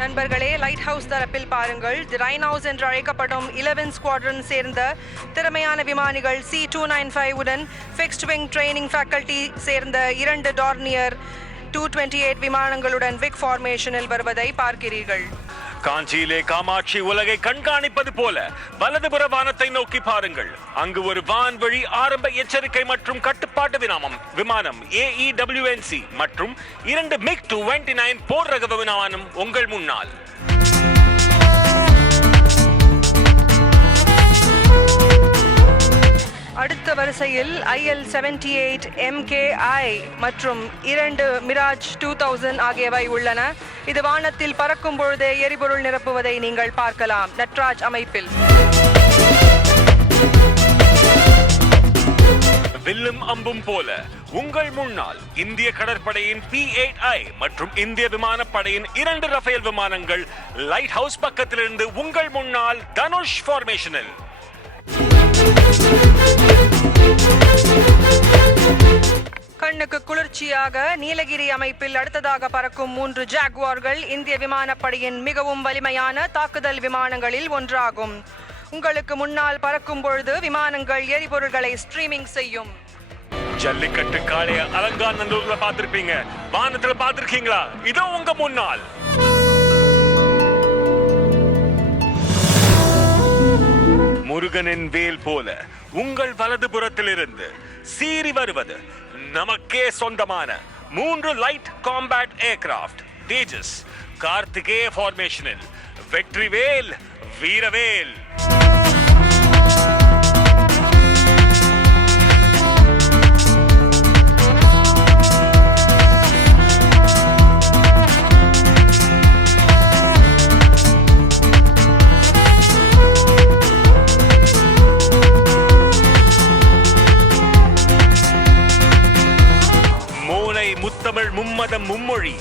நண்பர்களே, light house தரப்பில் பாருங்கள். தி ரைன் ஹவுஸ் என்று அழைக்கப்படும் 11 ஸ்குவாட்ரன் சேர்ந்த திறமையான விமானிகள் C295 உடன் ஃபிக்ஸ்ட் விங் ட்ரைனிங் ஃபேக்கல்டி சேர்ந்த 2 டார்னியர் 228 விமானங்களுடன் விக் ஃபார்மேஷனில் வருவதை பார்க்கிறீர்கள். காஞ்சியிலே காமாட்சி உலகை கண்காணிப்பது போல வலதுபுற வானத்தை நோக்கி பாருங்கள். அங்கு ஒரு வான்வழி ஆரம்ப எச்சரிக்கை மற்றும் கட்டுப்பாட்டு விமானம் AEWNC மற்றும் 2 MiG-29 போர் ரக விமானம் உங்கள் முன்னால். அடுத்த வரிசையில் IL-78 MKI மற்றும் 2 மிராஜ் 2000 ஆகியவை உள்ளன. இது வானத்தில் பறக்கும் பொழுதே எரிபொருள் நிரப்புவதை நீங்கள் பார்க்கலாம். நட்ராஜ் அமைப்பில் வில்லும் அம்பும் போல உங்கள் முன்னால் இந்திய கடற்படையின் P-8I மற்றும் இந்திய விமானப்படையின் 2 ரஃபேல் விமானங்கள் லைட் ஹவுஸ் பக்கத்திலிருந்து உங்கள் முன்னால் தனுஷ் ஃபார்மேஷனில். கண்ணுக்கு குளிர்ச்சியாக நீலகிரி அமைப்பில் அடுத்ததாக பறக்கும் 3 ஜாகுவார்கள் இந்திய விமானப்படையின் மிகவும் வலிமையான தாக்குதல் விமானங்களில் ஒன்றாகும். உங்களுக்கு முன்னால் பறக்கும் பொழுது விமானங்கள் எரிபொருள்களை ஸ்ட்ரீமிங் செய்யும். ஜல்லிக்கட்டு காளைய அலங்காநல்லூர்ல பார்த்திருப்பீங்க, வானத்துல பார்த்திருக்கீங்களா? இதோ உங்க முன்னால். முருகனின் வேல் போல உங்கள் வலதுபுறத்திலிருந்து சீறி வருவது நமக்கே சொந்தமான 3 லைட் காம்பேட் ஏர்கிராஃப்ட் தேஜஸ் கார்த்திகேய ஃபார்மேஷனில். வெற்றிவேல், வீரவேல். முத்தமிழ் மும்மதம் மும்மொழி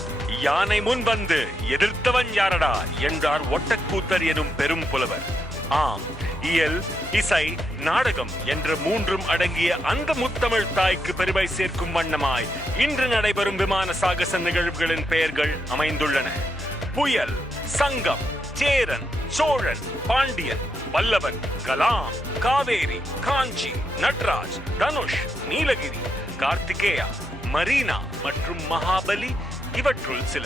யானை முன் வந்து எதிர்த்தவன் யாரடா என்றார் ஒட்டக்கூத்தர் எனும் பெரும் புலவர். ஆம், இயல், இசை, நாடகம் என்ற 3ம் அடங்கிய அந்த முத்தமிழ் தாய்க்கு பெருமை சேர்க்கும் வண்ணமாய் இன்று நடைபெறும் விமான சாகச நிகழ்வுகளின் பெயர்கள் அமைந்துள்ளன. புயல், சங்கம், சேரன், சோழன், பாண்டியன், பல்லவன், கலாம், காவேரி, காஞ்சி, நட்ராஜ், தனுஷ், நீலகிரி, கார்த்திகேயா, மரீனா மற்றும் மகாபலி இவற்றுள் சில.